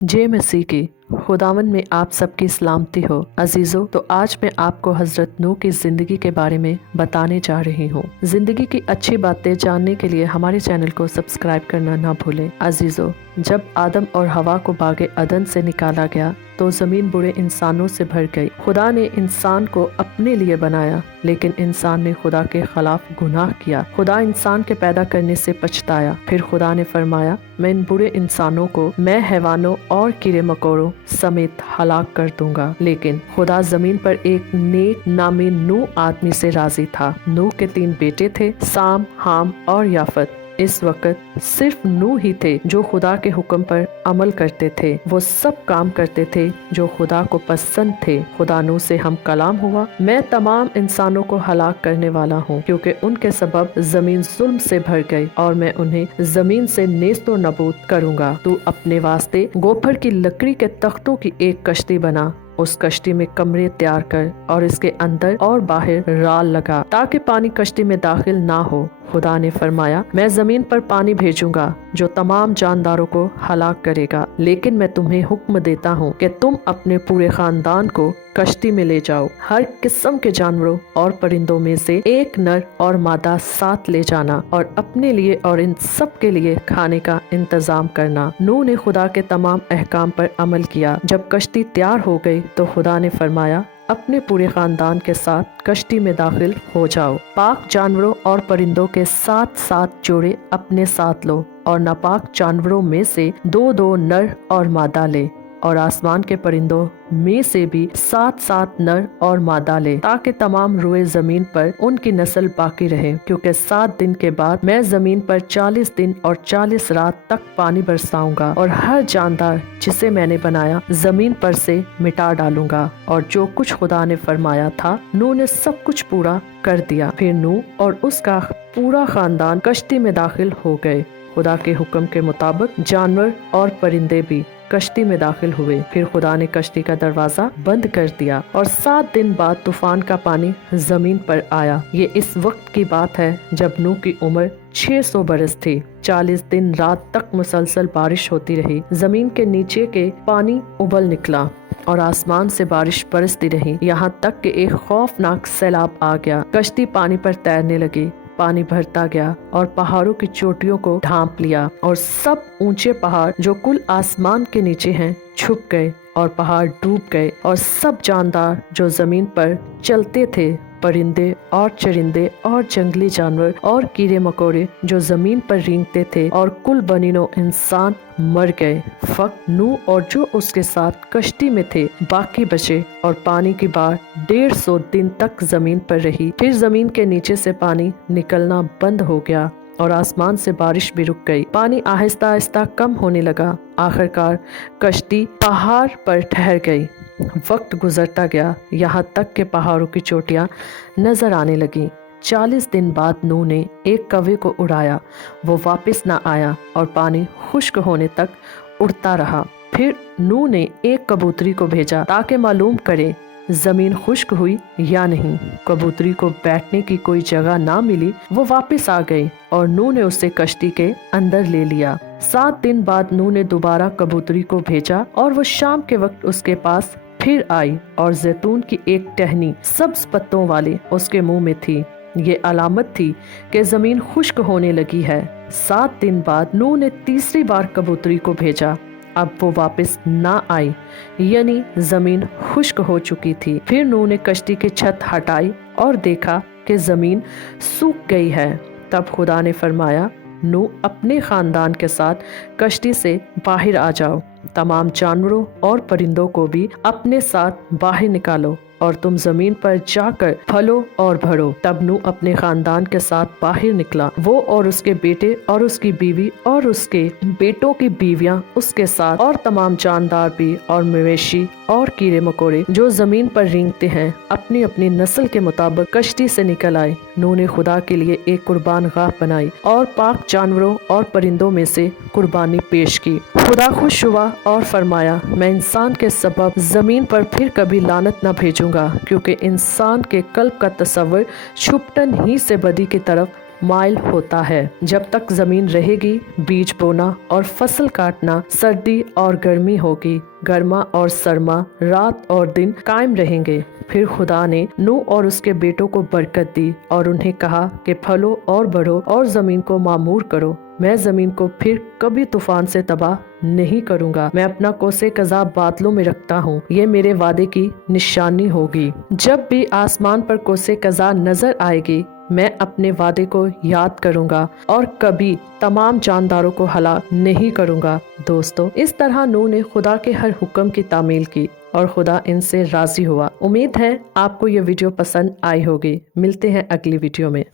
जय मसीह की खुदावन में आप सबकी सलामती हो। अजीजों, तो आज मैं आपको हजरत नूह की जिंदगी के बारे में बताने जा रही हूँ। जिंदगी की अच्छी बातें जानने के लिए हमारे चैनल को सब्सक्राइब करना ना भूलें। अजीजों, जब आदम और हवा को बागे अदन से निकाला गया तो जमीन बुरे इंसानों से भर गई। खुदा ने इंसान को अपने लिए बनाया, लेकिन इंसान ने खुदा के खिलाफ गुनाह किया। खुदा इंसान के पैदा करने से पछताया। फिर खुदा ने फरमाया, मैं इन बुरे इंसानों को मैं हैवानों और कीड़े मकोड़ों समेत हलाक कर दूंगा। लेकिन खुदा जमीन पर एक नेक नामी नूह आदमी से राजी था। नूह के 3 बेटे थे, साम, हाम और याफत। इस वक्त सिर्फ नूह ही थे जो खुदा के हुक्म पर अमल करते थे। वो सब काम करते थे जो खुदा को पसंद थे। खुदा नूह से हम कलाम हुआ, मैं तमाम इंसानों को हलाक करने वाला हूँ, क्योंकि उनके सबब जमीन जुल्म से भर गई और मैं उन्हें जमीन से नेस्तो नबूद करूँगा। तू अपने वास्ते गोफर की लकड़ी के तख्तों की एक कश्ती बना, उस कश्ती में कमरे तैयार कर और इसके अंदर और बाहर राल लगा, ताकि पानी कश्ती में दाखिल ना हो। खुदा ने फरमाया, मैं जमीन पर पानी भेजूंगा जो तमाम जानदारों को हलाक करेगा, लेकिन मैं तुम्हें हुक्म देता हूँ कि तुम अपने पूरे खानदान को कश्ती में ले जाओ। हर किस्म के जानवरों और परिंदों में से एक नर और मादा साथ ले जाना और अपने लिए और इन सब के लिए खाने का इंतजाम करना। नूह ने खुदा के तमाम अहकाम पर अमल किया। जब कश्ती तैयार हो गई तो खुदा ने फरमाया, अपने पूरे खानदान के साथ कश्ती में दाखिल हो जाओ। पाक जानवरों और परिंदों के 7 जोड़े अपने साथ लो और नापाक जानवरों में से 2 नर और मादा ले, और आसमान के परिंदों में से भी 7 नर और मादा ले, ताकि तमाम रुए जमीन पर उनकी नस्ल बाकी रहे। क्योंकि 7 दिन के बाद मैं जमीन पर 40 दिन और 40 रात तक पानी बरसाऊंगा और हर जानदार जिसे मैंने बनाया जमीन पर से मिटा डालूंगा। और जो कुछ खुदा ने फरमाया था, नूह ने सब कुछ पूरा कर दिया। फिर नूह और उसका पूरा खानदान कश्ती में दाखिल हो गए। खुदा के हुक्म के मुताबिक जानवर और परिंदे भी कश्ती में दाखिल हुए। फिर खुदा ने कश्ती का दरवाजा बंद कर दिया और 7 दिन बाद तूफान का पानी जमीन पर आया। ये इस वक्त की बात है जब नूह की उम्र 600 बरस थी। 40 दिन रात तक मुसलसल बारिश होती रही। जमीन के नीचे के पानी उबल निकला और आसमान से बारिश बरसती रही, यहाँ तक कि एक खौफनाक सैलाब आ गया। कश्ती पानी पर तैरने लगी। पानी भरता गया और पहाड़ों की चोटियों को ढांप लिया और सब ऊंचे पहाड़ जो कुल आसमान के नीचे हैं छुप गए और पहाड़ डूब गए। और सब जानदार जो जमीन पर चलते थे, परिंदे और चरिंदे और जंगली जानवर और कीड़े मकोड़े जो जमीन पर रेंगते थे, और कुल बनीनो इंसान मर गए। फक्त नूह और जो उसके साथ कश्ती में थे बाकी बचे, और पानी की बाढ़ 150 दिन तक जमीन पर रही। फिर जमीन के नीचे से पानी निकलना बंद हो गया और आसमान से बारिश भी रुक गई। पानी आहिस्ता आहिस्ता कम होने लगा। आखिरकार कश्ती पहाड़ पर ठहर गई। वक्त गुजरता गया, यहाँ तक के पहाड़ों की चोटियाँ नजर आने लगी। 40 दिन बाद नूह ने एक कौवे को उड़ाया। वो वापस न आया और पानी खुश्क होने तक उड़ता रहा। फिर नूह ने एक कबूतरी को भेजा ताकि मालूम करे जमीन खुश्क हुई या नहीं। कबूतरी को बैठने की कोई जगह ना मिली। वो वापस आ गई और नूह ने उसे कश्ती के अंदर ले लिया। 7 दिन बाद नूह ने दोबारा कबूतरी को भेजा और वो शाम के वक्त उसके पास फिर आई और जैतून की एक टहनी सब्ज पत्तों वाली उसके मुंह में थी। ये अलामत थी कि जमीन खुश्क होने लगी है। 7 दिन बाद नूह ने तीसरी बार कबूतरी को भेजा। अब वो वापस ना आई, यानी जमीन खुश्क हो चुकी थी। फिर नूह ने कश्ती की छत हटाई और देखा कि जमीन सूख गई है। तब खुदा ने फरमाया, नूह अपने खानदान के साथ कश्ती से बाहर आ जाओ। तमाम जानवरों और परिंदों को भी अपने साथ बाहर निकालो और तुम जमीन पर जाकर फलो और भरो। तब नूह अपने खानदान के साथ बाहर निकला, वो और उसके बेटे और उसकी बीवी और उसके बेटों की बीवियां उसके साथ, और तमाम जानदार भी और मवेशी और कीड़े मकोड़े जो जमीन पर रेंगते हैं अपनी अपनी नस्ल के मुताबिक कश्ती से निकल आए। नूह ने खुदा के लिए एक कुर्बान गाह बनाई और पाक जानवरों और परिंदों में से कुर्बानी पेश की। खुदा खुश हुआ और फरमाया, मैं इंसान के सबब जमीन पर फिर कभी लानत न भेजूंगा, क्योंकि इंसान के कल्ब का तस्वर छुपटन ही से बदी की तरफ माइल होता है। जब तक जमीन रहेगी बीज बोना और फसल काटना, सर्दी और गर्मी होगी, गर्मा और सरमा, रात और दिन कायम रहेंगे। फिर खुदा ने नूह और उसके बेटों को बरकत दी और उन्हें कहा कि फलो और बढ़ो और जमीन को मामूर करो। मैं जमीन को फिर कभी तूफान से तबाह नहीं करूंगा। मैं अपना कोसे कज़ा बादलों में रखता हूँ, ये मेरे वादे की निशानी होगी। जब भी आसमान पर कोसे कज़ा नजर आएगी, मैं अपने वादे को याद करूंगा और कभी तमाम जानदारों को हलाक नहीं करूंगा। दोस्तों, इस तरह नूह ने खुदा के हर हुक्म की तामील की और खुदा इनसे राजी हुआ। उम्मीद है आपको ये वीडियो पसंद आई होगी। मिलते हैं अगली वीडियो में।